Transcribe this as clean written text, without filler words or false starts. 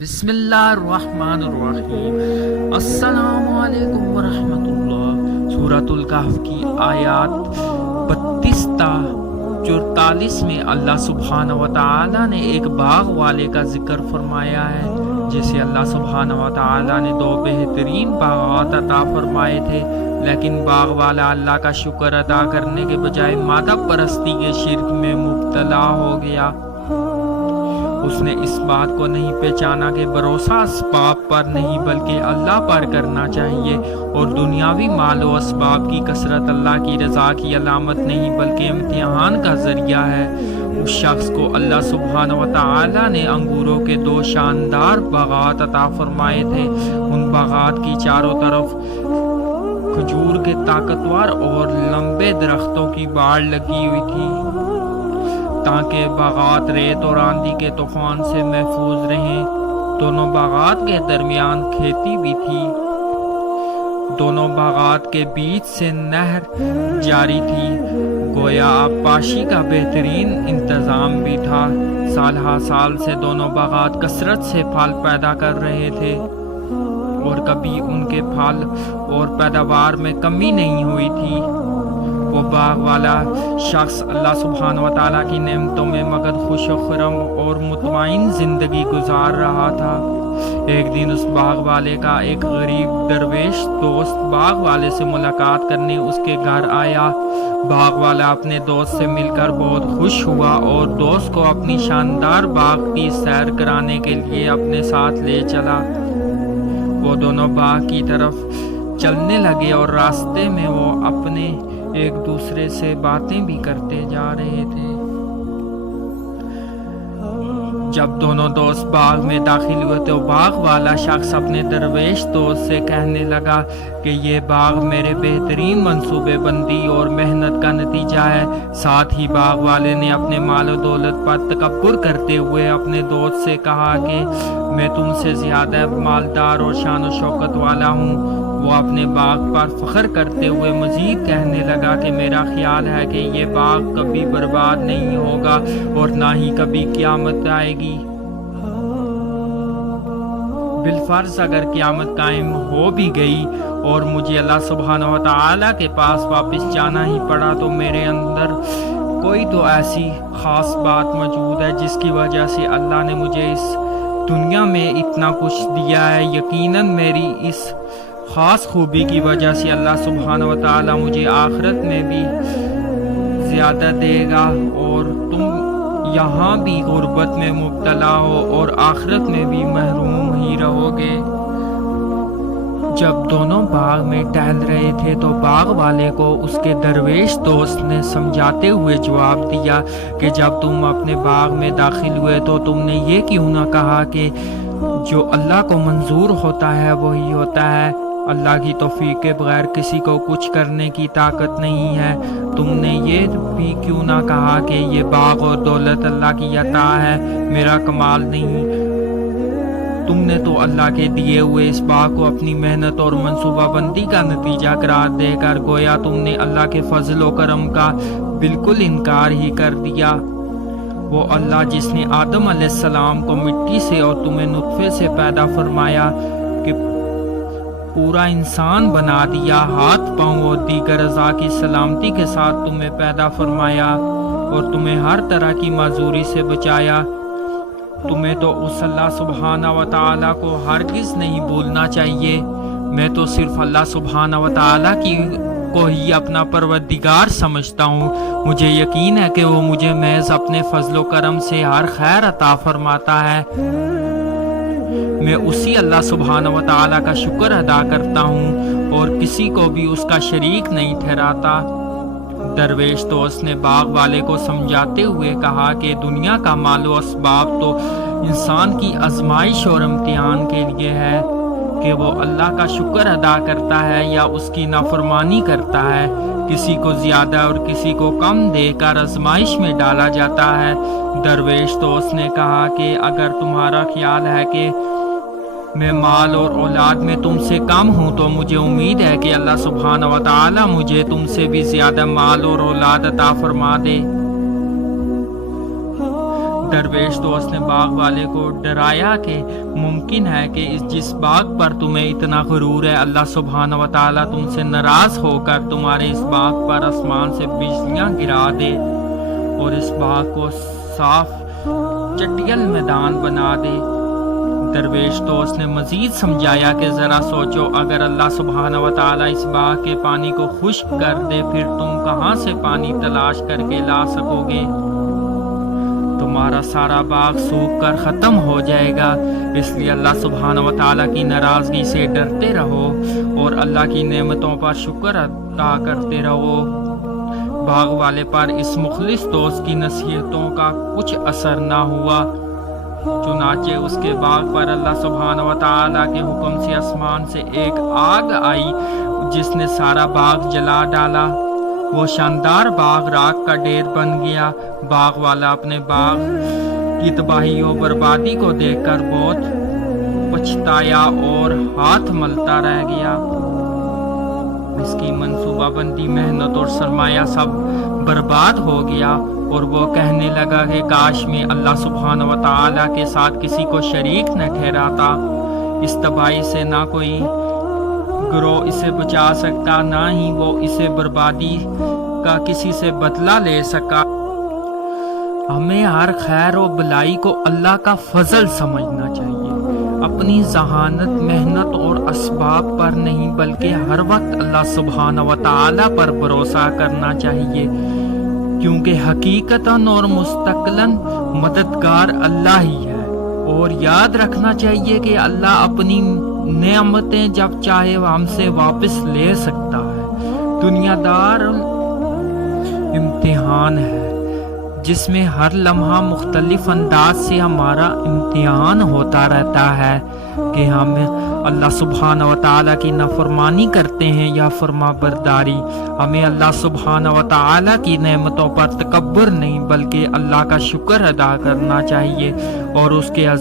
بسم اللہ الرحمن الرحیم۔ السلام علیکم ورحمۃ اللہ۔ سورۃ الکہف کی آیات 32 تا 44 میں اللہ سبحانہ و تعالی نے ایک باغ والے کا ذکر فرمایا ہے جسے اللہ سبحانہ و تعالی نے 2 بہترین باغات عطا فرمائے تھے، لیکن باغ والا اللہ کا شکر ادا کرنے کے بجائے مادہ پرستی کے شرک میں مبتلا ہو گیا۔ اس نے اس بات کو نہیں پہچانا کہ بھروسہ اسباب پر نہیں بلکہ اللہ پر کرنا چاہیے، اور دنیاوی مال و اسباب کی کثرت اللہ کی رضا کی علامت نہیں بلکہ امتحان کا ذریعہ ہے۔ اس شخص کو اللہ سبحانہ و تعالی نے انگوروں کے 2 شاندار باغات عطا فرمائے تھے۔ ان باغات کی چاروں طرف کھجور کے طاقتور اور لمبے درختوں کی باڑ لگی ہوئی تھی تاکہ باغات ریت اور آندھی کے طوفان سے محفوظ رہیں۔ دونوں باغات کے درمیان کھیتی بھی تھی۔ دونوں باغات کے بیچ سے نہر جاری تھی، گویا آبپاشی کا بہترین انتظام بھی تھا۔ سال ہا سال سے دونوں باغات کثرت سے پھل پیدا کر رہے تھے اور کبھی ان کے پھل اور پیداوار میں کمی نہیں ہوئی تھی۔ وہ باغ والا شخص اللہ سبحانہ و تعالیٰ کی نعمتوں میں مگن خوش و خرم اور مطمئن زندگی گزار رہا تھا۔ ایک دن اس باغ والے کا ایک غریب درویش دوست باغ والے سے ملاقات کرنے اس کے گھر آیا۔ باغ والا اپنے دوست سے مل کر بہت خوش ہوا اور دوست کو اپنی شاندار باغ کی سیر کرانے کے لیے اپنے ساتھ لے چلا۔ وہ دونوں باغ کی طرف چلنے لگے اور راستے میں وہ اپنے ایک دوسرے سے باتیں بھی کرتے جا رہے تھے۔ جب دونوں دوست باغ میں داخل ہوئے تو باغ والا شخص اپنے درویش دوست سے کہنے لگا کہ یہ باغ میرے بہترین منصوبے بندی اور محنت کا نتیجہ ہے۔ ساتھ ہی باغ والے نے اپنے مال و دولت پر تکبر کرتے ہوئے اپنے دوست سے کہا کہ میں تم سے زیادہ مالدار اور شان و شوکت والا ہوں۔ وہ اپنے باغ پر فخر کرتے ہوئے مزید کہنے لگا کہ میرا خیال ہے کہ یہ باغ کبھی برباد نہیں ہوگا اور نہ ہی کبھی قیامت آئے گی۔ بالفرض اگر قیامت قائم ہو بھی گئی اور مجھے اللہ سبحانہ و تعالیٰ کے پاس واپس جانا ہی پڑا تو میرے اندر کوئی تو ایسی خاص بات موجود ہے جس کی وجہ سے اللہ نے مجھے اس دنیا میں اتنا کچھ دیا ہے۔ یقیناً میری اس خاص خوبی کی وجہ سے اللہ سبحانہ و تعالیٰ مجھے آخرت میں بھی زیادہ دے گا، اور تم یہاں بھی غربت میں مبتلا ہو اور آخرت میں بھی محروم ہی رہو گے۔ جب دونوں باغ میں ٹہل رہے تھے تو باغ والے کو اس کے درویش دوست نے سمجھاتے ہوئے جواب دیا کہ جب تم اپنے باغ میں داخل ہوئے تو تم نے یہ کیوں نہ کہا کہ جو اللہ کو منظور ہوتا ہے وہی ہوتا ہے۔ اللہ کی توفیق کے بغیر کسی کو کچھ کرنے کی طاقت نہیں ہے۔ تم نے یہ بھی کیوں نہ کہا کہ یہ باغ اور دولت اللہ کی عطا ہے، میرا کمال نہیں۔ تم نے تو اللہ کے دیے ہوئے اس باغ کو اپنی محنت اور منصوبہ بندی کا نتیجہ قرار دے کر گویا تم نے اللہ کے فضل و کرم کا بالکل انکار ہی کر دیا۔ وہ اللہ جس نے آدم علیہ السلام کو مٹی سے اور تمہیں نطفے سے پیدا فرمایا کہ پورا انسان بنا دیا، ہاتھ پاؤں اور دیگر اعضاء کی سلامتی کے ساتھ تمہیں پیدا فرمایا اور تمہیں ہر طرح کی معذوری سے بچایا، تمہیں تو اس اللہ سبحانہ و تعالیٰ کو ہرگز نہیں بھولنا چاہیے۔ میں تو صرف اللہ سبحانہ و تعالیٰ کو ہی اپنا پروردگار سمجھتا ہوں۔ مجھے یقین ہے کہ وہ مجھے محض اپنے فضل و کرم سے ہر خیر عطا فرماتا ہے۔ میں اسی اللہ سبحانہ و تعالیٰ کا شکر ادا کرتا ہوں اور کسی کو بھی اس کا شریک نہیں ٹھہراتا۔ درویش دوست نے باغ والے کو سمجھاتے ہوئے کہا کہ دنیا کا مال و اسباب تو انسان کی آزمائش اور امتحان کے لیے ہے کہ وہ اللہ کا شکر ادا کرتا ہے یا اس کی نافرمانی کرتا ہے۔ کسی کو زیادہ اور کسی کو کم دے کر آزمائش میں ڈالا جاتا ہے۔ درویش دوست نے کہا کہ اگر تمہارا خیال ہے کہ میں مال اور اولاد میں تم سے کم ہوں تو مجھے امید ہے کہ اللہ سبحانہ و تعالیٰ مجھے تم سے بھی زیادہ مال اور اولاد عطا فرما دے۔ درویش دوست نے باغ والے کو ڈرایا کہ ممکن ہے کہ جس باغ پر تمہیں اتنا غرور ہے اللہ سبحانہ و تعالیٰ تم سے ناراض ہو کر تمہارے اس باغ پر آسمان سے بجلیاں گرا دے اور اس باغ کو صاف چٹیل میدان بنا دے۔ درویش دوست نے مزید سمجھایا کہ ذرا سوچو، اگر اللہ سبحانہ و تعالیٰ اس باغ کے پانی کو خشک کر دے پھر تم کہاں سے پانی تلاش کر کے لا سکو گے؟ تمہارا سارا باغ سوکھ کر ختم ہو جائے گا۔ اس لیے اللہ سبحانہ و تعالیٰ کی ناراضگی سے ڈرتے رہو اور اللہ کی نعمتوں پر شکر ادا کرتے رہو۔ باغ والے پر اس مخلص دوست کی نصیحتوں کا کچھ اثر نہ ہوا، چنانچہ اس کے باغ پر اللہ سبحانہ و تعالیٰ کے حکم سے آسمان سے ایک آگ آئی جس نے سارا باغ جلا ڈالا۔ وہ شاندار باغ راکھ کا ڈھیر بن گیا۔ باغ والا اپنے باغ کی تباہی و بربادی کو دیکھ کر بہت پچھتایا اور ہاتھ ملتا رہ گیا۔ اس کی منصوبہ بندی، محنت اور سرمایہ سب برباد ہو گیا اور وہ کہنے لگا کہ کاش میں اللہ سبحانہ و تعالیٰ کے ساتھ کسی کو شریک نہ ٹھہراتا۔ اس تباہی سے نہ کوئی گروہ اسے بچا سکتا، نہ ہی وہ اسے بربادی کا کسی سے بدلہ لے سکا۔ ہمیں ہر خیر و بلائی کو اللہ کا فضل سمجھنا چاہیے، اپنی ذہانت، محنت اور اسباب پر نہیں بلکہ ہر وقت اللہ سبحانہ و تعالیٰ پر بھروسہ کرنا چاہیے، کیونکہ حقیقتاً اور مستقلاً مددگار اللہ ہی ہے۔ اور یاد رکھنا چاہیے کہ اللہ اپنی نعمتیں جب چاہے ہم سے واپس لے سکتا ہے۔ دنیا دار امتحان ہے جس میں ہر لمحہ مختلف انداز سے ہمارا امتحان ہوتا رہتا ہے کہ ہم اللہ سبحانہ و تعالیٰ کی نافرمانی کرتے ہیں یا فرما برداری۔ ہمیں اللہ سبحانہ و تعالیٰ کی نعمتوں پر تکبر نہیں بلکہ اللہ کا شکر ادا کرنا چاہیے اور اس کے